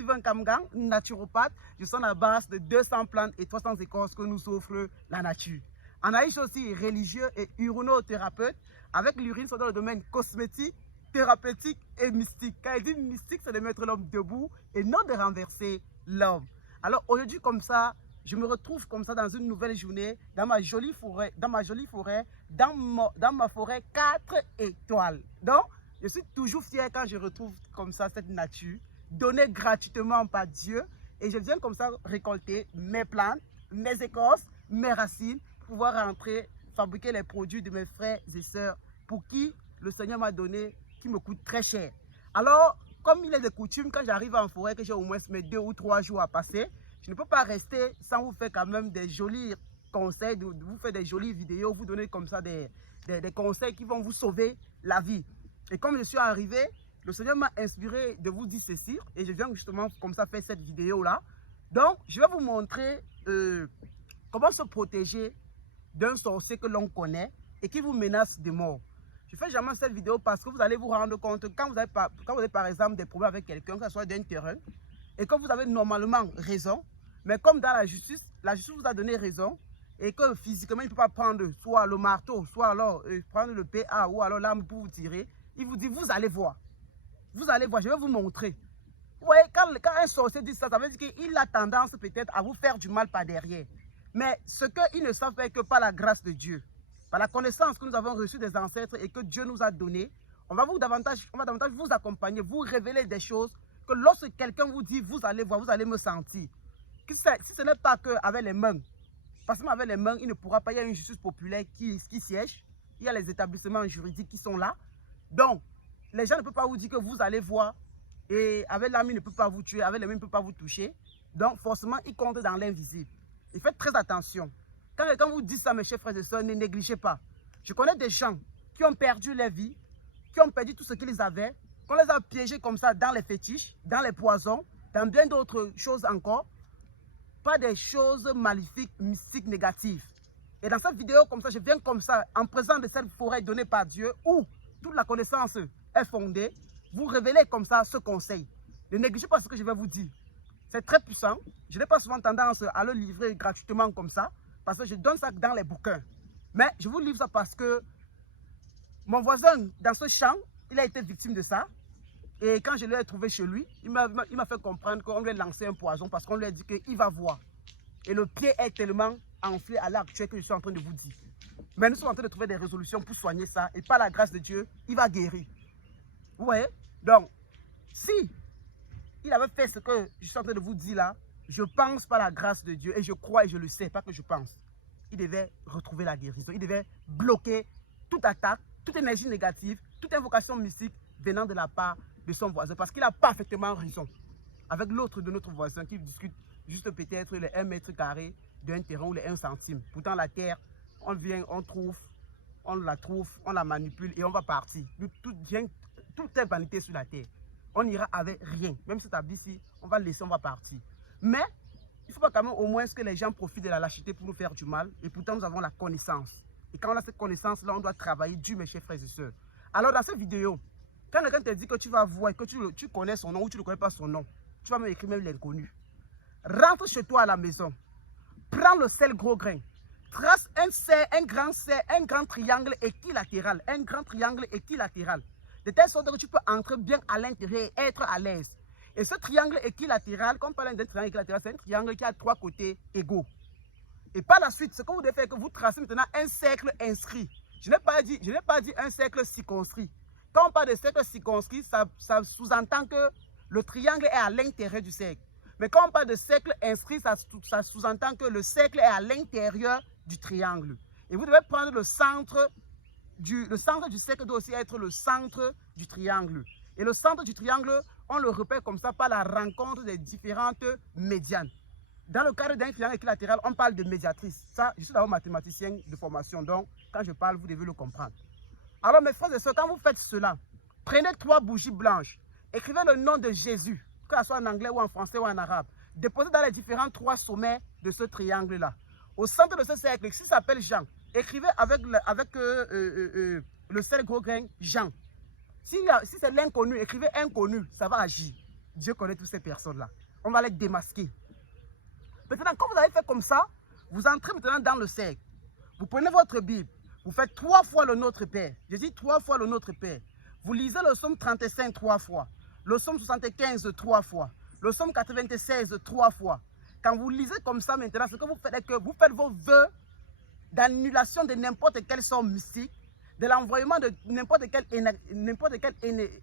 Sylvain Kamgang, naturopathe. Je suis à la base de 200 plantes et 300 écorces que nous offre la nature. Anaïs aussi religieux et urinothérapeute. Avec l'urine, c'est dans le domaine cosmétique, thérapeutique et mystique. Quand il dit mystique, c'est de mettre l'homme debout et non de renverser l'homme. Alors aujourd'hui, comme ça, je me retrouve comme ça dans une nouvelle journée, dans ma jolie forêt, dans ma forêt 4 étoiles. Donc, je suis toujours fier quand je retrouve comme ça cette nature, donnée gratuitement par Dieu. Et je viens comme ça récolter mes plantes, mes écorces, mes racines, pour pouvoir rentrer, fabriquer les produits de mes frères et sœurs, pour qui le Seigneur m'a donné, qui me coûte très cher. Alors, comme il est de coutume, quand j'arrive en forêt, que j'ai au moins mes 2 ou 3 jours à passer, je ne peux pas rester sans vous faire quand même des jolis conseils, de vous faire des jolies vidéos, vous donner comme ça des conseils qui vont vous sauver la vie. Et comme je suis arrivé, le Seigneur m'a inspiré de vous dire ceci, et je viens justement comme ça faire cette vidéo-là. Donc, je vais vous montrer comment se protéger d'un sorcier que l'on connaît et qui vous menace de mort. Je fais jamais cette vidéo parce que vous allez vous rendre compte, quand vous avez par exemple des problèmes avec quelqu'un, que ce soit d'un terrain, et que vous avez normalement raison, mais comme dans la justice vous a donné raison, et que physiquement il ne peut pas prendre soit le marteau, soit alors prendre le PA ou alors l'arme pour vous tirer, il vous dit, vous allez voir, je vais vous montrer. Vous voyez, quand un sorcier dit ça, ça veut dire qu'il a tendance peut-être à vous faire du mal par derrière. Mais ce qu'ils ne savent pas que par la grâce de Dieu, par la connaissance que nous avons reçue des ancêtres et que Dieu nous a donné, on va davantage vous accompagner, vous révéler des choses que lorsque quelqu'un vous dit, vous allez voir, vous allez me sentir. Si ce n'est pas qu'avec les mains, parce qu'avec les mains, il ne pourra pas, il y a une justice populaire qui siège, il y a les établissements juridiques qui sont là. Donc, les gens ne peuvent pas vous dire que vous allez voir, et avec l'âme, il ne peut pas vous tuer, avec les mains, il ne peut pas vous toucher. Donc, forcément, il compte dans l'invisible. Et faites très attention. Quand quelqu'un vous dit ça, mes chers frères et sœurs, ne négligez pas. Je connais des gens qui ont perdu leur vie, qui ont perdu tout ce qu'ils avaient, qu'on les a piégés comme ça dans les fétiches, dans les poisons, dans bien d'autres choses encore. Pas des choses maléfiques, mystiques, négatives. Et dans cette vidéo, comme ça, je viens comme ça, en présence de cette forêt donnée par Dieu, où toute la connaissance est fondée, vous révélez comme ça ce conseil. Ne négligez pas ce que je vais vous dire. C'est très puissant. Je n'ai pas souvent tendance à le livrer gratuitement comme ça, parce que je donne ça dans les bouquins. Mais je vous livre ça parce que mon voisin, dans ce champ, il a été victime de ça. Et quand je l'ai trouvé chez lui, il m'a fait comprendre qu'on lui a lancé un poison parce qu'on lui a dit qu'il va voir. Et le pied est tellement enflé à l'heure actuelle que je suis en train de vous dire. Mais nous sommes en train de trouver des résolutions pour soigner ça. Et par la grâce de Dieu, il va guérir. Vous voyez? Donc, si il avait fait ce que je suis en train de vous dire là, je pense par la grâce de Dieu, et je crois et je le sais, pas que je pense. Il devait retrouver la guérison. Il devait bloquer toute attaque, toute énergie négative, toute invocation mystique venant de la part de son voisin. Parce qu'il a parfaitement raison. Avec l'autre de notre voisin qui discute juste peut-être les 1 mètre carré d'un terrain ou les 1 centime. Pourtant la terre, on vient, on la trouve, on la manipule et on va partir. Tout est vanité sur la terre. On ira avec rien. Même cet habit ici, on va laisser, on va partir. Mais il ne faut pas quand même au moins que les gens profitent de la lâcheté pour nous faire du mal. Et pourtant, nous avons la connaissance. Et quand on a cette connaissance-là, on doit travailler dur, mes chers frères et sœurs. Alors, dans cette vidéo, quand quelqu'un te dit que tu vas voir, que tu connais son nom ou tu ne connais pas son nom, tu vas me écrire même l'inconnu. Rentre chez toi à la maison. Prends le sel gros grain. Trace un grand triangle équilatéral. Un grand triangle équilatéral. De telle sorte que tu peux entrer bien à l'intérieur et être à l'aise. Et ce triangle équilatéral, comme on parle d'un triangle équilatéral, c'est un triangle qui a 3 côtés égaux. Et par la suite, ce que vous devez faire, que vous tracez maintenant un cercle inscrit. Je n'ai pas dit un cercle circonscrit. Quand on parle de cercle circonscrit, ça sous-entend que le triangle est à l'intérieur du cercle. Mais quand on parle de cercle inscrit, ça sous-entend que le cercle est à l'intérieur du triangle. Et vous devez prendre le centre du cercle doit aussi être le centre du triangle. Et le centre du triangle, on le repère comme ça par la rencontre des différentes médianes. Dans le cadre d'un triangle équilatéral, on parle de médiatrice. Ça, je suis d'abord mathématicien de formation, donc quand je parle, vous devez le comprendre. Alors mes frères et sœurs, quand vous faites cela, prenez 3 bougies blanches, écrivez le nom de Jésus, que ce soit en anglais ou en français ou en arabe. Déposez dans les différents 3 sommets de ce triangle-là. Au centre de ce cercle, s'il s'appelle Jean, écrivez avec le seul gros grain Jean. Si c'est l'inconnu, écrivez inconnu, ça va agir. Dieu connaît toutes ces personnes-là. On va les démasquer. Maintenant, quand vous avez fait comme ça, vous entrez maintenant dans le cercle. Vous prenez votre Bible, vous faites 3 fois le Notre Père. Je dis 3 fois le Notre Père. Vous lisez le psaume 35 3 fois, le psaume 75 3 fois, le psaume 96 3 fois. Quand vous lisez comme ça maintenant, ce que vous faites est que vous faites vos vœux d'annulation de n'importe quelle sorte mystique, de l'envoyement de n'importe quelle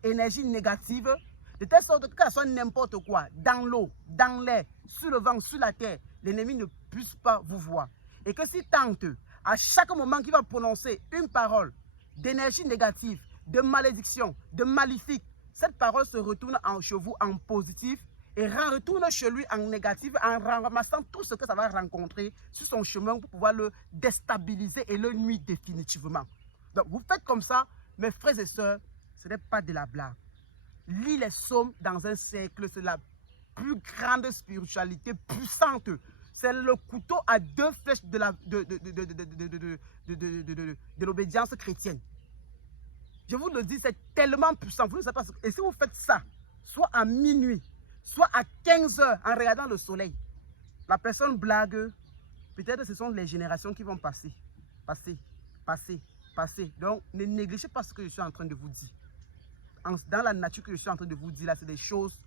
énergie négative, de telle sorte que ce soit n'importe quoi, dans l'eau, dans l'air, sur le vent, sur la terre, l'ennemi ne puisse pas vous voir. Et que si tente, à chaque moment qu'il va prononcer une parole d'énergie négative, de malédiction, de maléfique, cette parole se retourne chez vous en positif et retourne chez lui en négatif en ramassant tout ce que ça va rencontrer sur son chemin pour pouvoir le déstabiliser et le nuire définitivement. Donc vous faites comme ça, mes frères et sœurs, ce n'est pas de la blague. Lis les psaumes dans un cercle, c'est la plus grande spiritualité puissante. C'est le couteau à 2 flèches de l'obédience chrétienne. Je vous le dis, c'est tellement puissant. Vous ne savez pas. Et si vous faites ça, soit à minuit, soit à 15 h en regardant le soleil, la personne blague, peut-être ce sont les générations qui vont passer. Donc, ne négligez pas ce que je suis en train de vous dire. Dans la nature que je suis en train de vous dire, là, c'est des choses,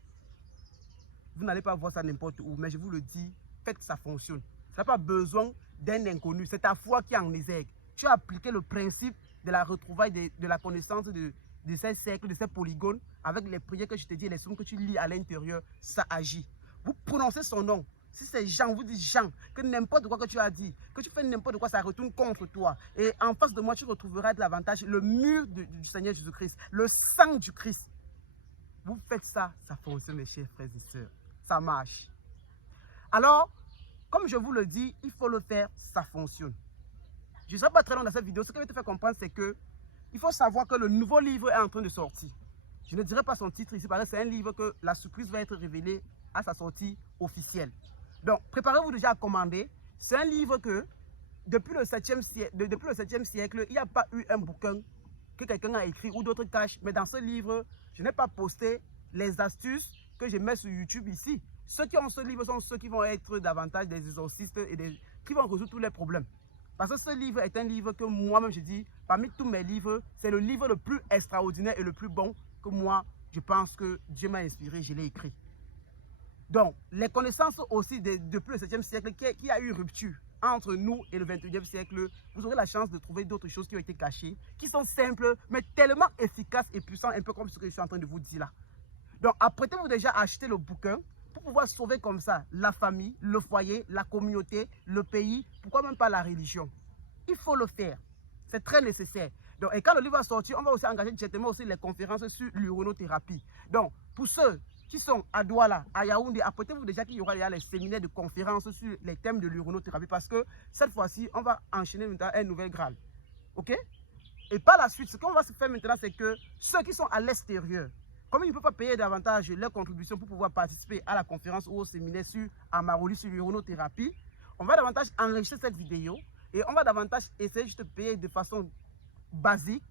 vous n'allez pas voir ça n'importe où, mais je vous le dis, faites que ça fonctionne. Ça n'a pas besoin d'un inconnu, c'est ta foi qui est en exergue. Tu as appliqué le principe de la retrouvaille de la connaissance de ces cercles, de ces polygones, avec les prières que je te dis, les sons que tu lis à l'intérieur, ça agit. Vous prononcez son nom. Si c'est Jean, vous dites Jean, que n'importe quoi que tu as dit, que tu fais n'importe quoi, ça retourne contre toi. Et en face de moi, tu retrouveras de l'avantage, le mur du Seigneur Jésus-Christ, le sang du Christ. Vous faites ça, ça fonctionne, mes chers frères et sœurs. Ça marche. Alors, comme je vous le dis, il faut le faire, ça fonctionne. Je ne serai pas très long dans cette vidéo. Ce que je vais te faire comprendre, c'est que il faut savoir que le nouveau livre est en train de sortir. Je ne dirai pas son titre ici, parce que c'est un livre que la surprise va être révélée à sa sortie officielle. Donc, préparez-vous déjà à commander. C'est un livre que, depuis le 7e siècle, il n'y a pas eu un bouquin que quelqu'un a écrit ou d'autres cachent. Mais dans ce livre, je n'ai pas posté les astuces que je mets sur YouTube ici. Ceux qui ont ce livre sont ceux qui vont être davantage des exorcistes et qui vont résoudre tous les problèmes. Parce que ce livre est un livre que moi-même je dis, parmi tous mes livres, c'est le livre le plus extraordinaire et le plus bon que moi, je pense que Dieu m'a inspiré, je l'ai écrit. Donc, les connaissances aussi depuis le 7e siècle, qui a eu rupture entre nous et le 21e siècle, vous aurez la chance de trouver d'autres choses qui ont été cachées, qui sont simples, mais tellement efficaces et puissantes, un peu comme ce que je suis en train de vous dire là. Donc, apprêtez-vous déjà à acheter le bouquin pour pouvoir sauver comme ça la famille, le foyer, la communauté, le pays, pourquoi même pas la religion. Il faut le faire. C'est très nécessaire. Donc, et quand le livre va sortir, on va aussi engager directement aussi les conférences sur l'uronothérapie. Donc, pour ceux qui sont à Douala, à Yaoundé, apprêtez-vous déjà qu'il y aura les séminaires de conférences sur les thèmes de l'uronothérapie parce que cette fois-ci, on va enchaîner maintenant un nouvel Graal. OK? Et par la suite, ce qu'on va se faire maintenant, c'est que ceux qui sont à l'extérieur, comme ils ne peuvent pas payer davantage leurs contributions pour pouvoir participer à la conférence ou au séminaire sur Amaroli, sur l'uronothérapie, on va davantage enregistrer cette vidéo et on va davantage essayer juste de payer de façon basique.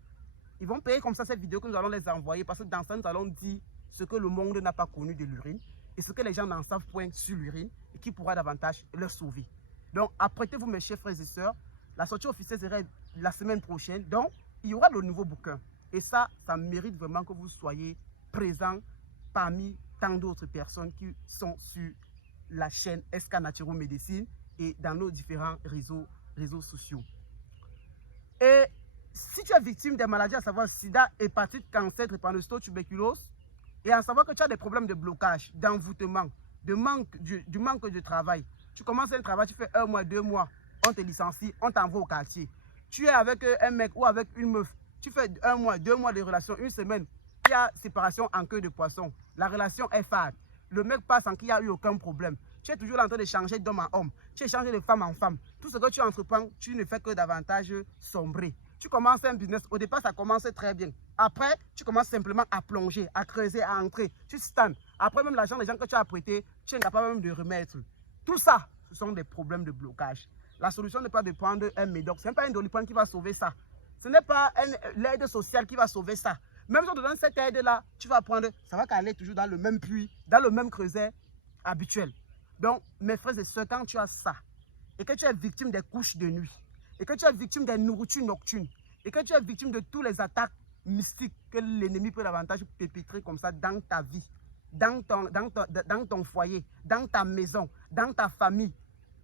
Ils vont payer comme ça cette vidéo que nous allons les envoyer parce que dans ça, nous allons dire ce que le monde n'a pas connu de l'urine et ce que les gens n'en savent point sur l'urine et qui pourra davantage leur sauver. Donc, apprêtez-vous mes chers frères et sœurs. La sortie officielle serait la semaine prochaine. Donc, il y aura le nouveau bouquin. Et ça mérite vraiment que vous soyez présents parmi tant d'autres personnes qui sont sur la chaîne SK Naturo Médecine et dans nos différents réseaux sociaux. Et si tu es victime des maladies, à savoir sida, hépatite, cancer, drépanocytose, tuberculose, et à savoir que tu as des problèmes de blocage, d'envoûtement, du manque de travail, tu commences un travail, tu fais 1 mois, 2 mois, on te licencie, on t'envoie au quartier. Tu es avec un mec ou avec une meuf, tu fais 1 mois, 2 mois de relation, 1 semaine, il y a séparation en queue de poisson. La relation est fade. Le mec passe sans qu'il n'y a eu aucun problème. Tu es toujours en train de changer d'homme en homme. Tu es changé de femme en femme. Tout ce que tu entreprends, tu ne fais que davantage sombrer. Tu commences un business. Au départ, ça commence très bien. Après, tu commences simplement à plonger, à creuser, à entrer. Tu stands. Après, même l'argent des gens que tu as prêté, tu es incapable même de remettre. Tout ça, ce sont des problèmes de blocage. La solution n'est pas de prendre un médoc. Ce n'est pas un doliprane qui va sauver ça. Ce n'est pas l'aide sociale qui va sauver ça. Même si on te donne cette aide-là, tu vas prendre, ça va aller toujours dans le même puits, dans le même creuset habituel. Donc, mes frères et sœurs, quand tu as ça, et que tu es victime des couches de nuit, et que tu es victime des nourritures nocturnes, et que tu es victime de tous les attaques mystiques que l'ennemi peut davantage perpétrer comme ça dans ta vie, dans ton foyer, dans ta maison, dans ta famille,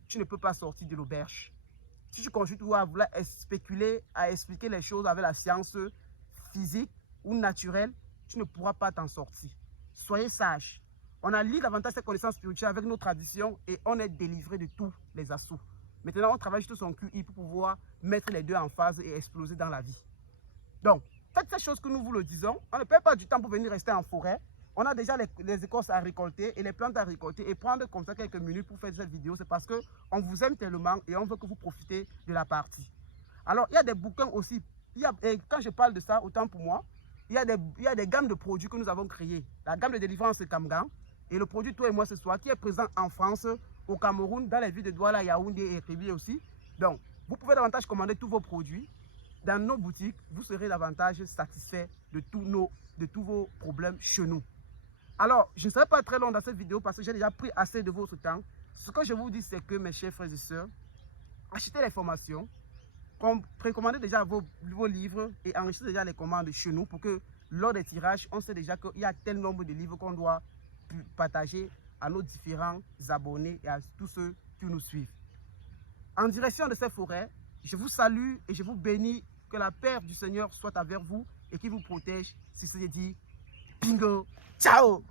tu ne peux pas sortir de l'auberge. Si tu continues toujours à vouloir spéculer, à expliquer les choses avec la science physique ou naturelle, tu ne pourras pas t'en sortir. Soyez sages. On a lié davantage ces connaissances spirituelles avec nos traditions et on est délivré de tous les assauts. Maintenant, on travaille sur son QI pour pouvoir mettre les deux en phase et exploser dans la vie. Donc, faites ces choses que nous vous le disons. On ne perd pas du temps pour venir rester en forêt. On a déjà les écorces à récolter et les plantes à récolter et prendre comme ça quelques minutes pour faire cette vidéo. C'est parce qu'on vous aime tellement et on veut que vous profitez de la partie. Alors, il y a des bouquins aussi. Et quand je parle de ça, autant pour moi, il y a des gammes de produits que nous avons créés. La gamme de délivrance Kamgan et le produit Toi et moi ce soir qui est présent en France, au Cameroun, dans les villes de Douala, Yaoundé et Kribi aussi. Donc, vous pouvez davantage commander tous vos produits dans nos boutiques. Vous serez davantage satisfait de tous vos problèmes chez nous. Alors, je ne serai pas très long dans cette vidéo parce que j'ai déjà pris assez de votre temps. Ce que je vous dis, c'est que mes chers frères et sœurs, achetez les formations, précommandez déjà vos livres et enregistrez déjà les commandes chez nous pour que lors des tirages, on sait déjà qu'il y a tel nombre de livres qu'on doit partager à nos différents abonnés et à tous ceux qui nous suivent. En direction de ces forêts, je vous salue et je vous bénis. Que la paix du Seigneur soit avec vous et qu'il vous protège. Si c'est dit, bingo, ciao!